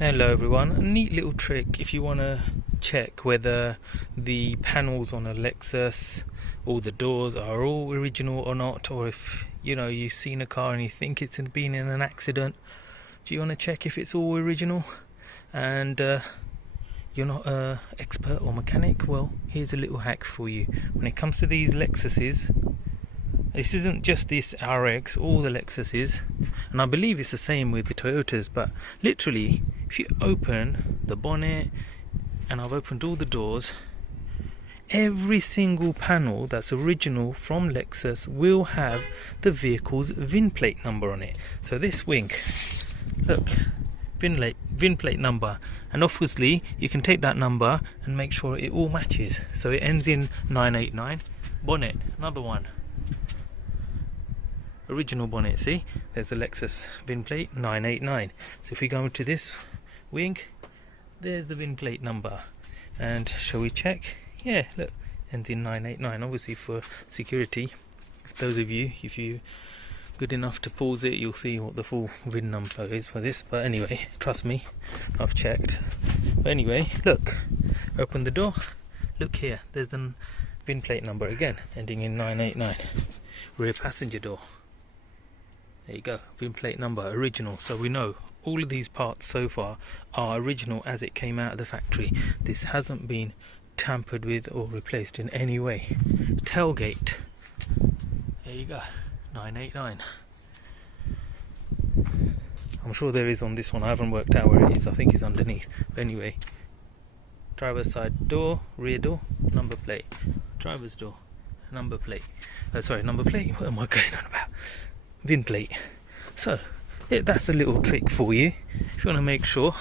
Hello everyone, a neat little trick if you want to check whether the panels on a Lexus or the doors are all original or not, or if you've seen a car and you think it's been in an accident. Do you want to check if it's all original and you're not an expert or mechanic? Well, here's a little hack for you. When it comes to these Lexuses, this isn't just this RX, all the Lexuses, and I believe it's the same with the Toyotas, but literally, if you open the bonnet, and I've opened all the doors, every single panel that's original from Lexus will have the vehicle's VIN plate number on it. So this wing, look, VIN plate number, and obviously you can take that number and make sure it all matches. So it ends in 989. Bonnet, another one. Original bonnet, see, there's the Lexus VIN plate 989. So if we go into this wing, there's the VIN plate number, and shall we check? Yeah, look, ends in 989. Obviously for security, those of you, if you good enough to pause it, you'll see what the full VIN number is for this. But anyway, trust me, I've checked. But anyway, look, open the door, look here, there's the VIN plate number again, ending in 989. Rear passenger door. There you go, VIN plate number, original. So we know all of these parts so far are original as it came out of the factory. This hasn't been tampered with or replaced in any way. Tailgate, there you go, 989. I'm sure there is on this one, I haven't worked out where it is, I think it's underneath. But anyway, driver's side door, rear door, number plate. Driver's door, number plate. Number plate, what am I going on about? VIN plate. So that's a little trick for you if you want to make sure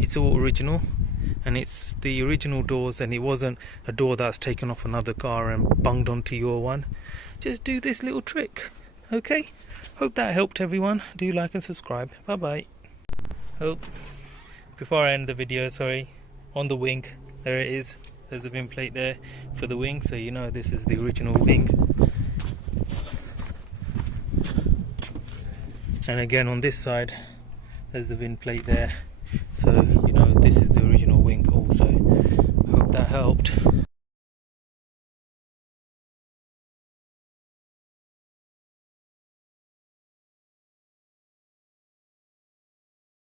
it's all original and it's the original doors and it wasn't a door that's taken off another car and bunged onto your one. Just do this little trick. Okay, hope that helped everyone. Do like and subscribe. Bye bye. Before I end the video, on the wing, there it is, there's a VIN plate there for the wing, so you know this is the original wing. And again on this side, there's the VIN plate there, so you know this is the original wing also. Hope that helped.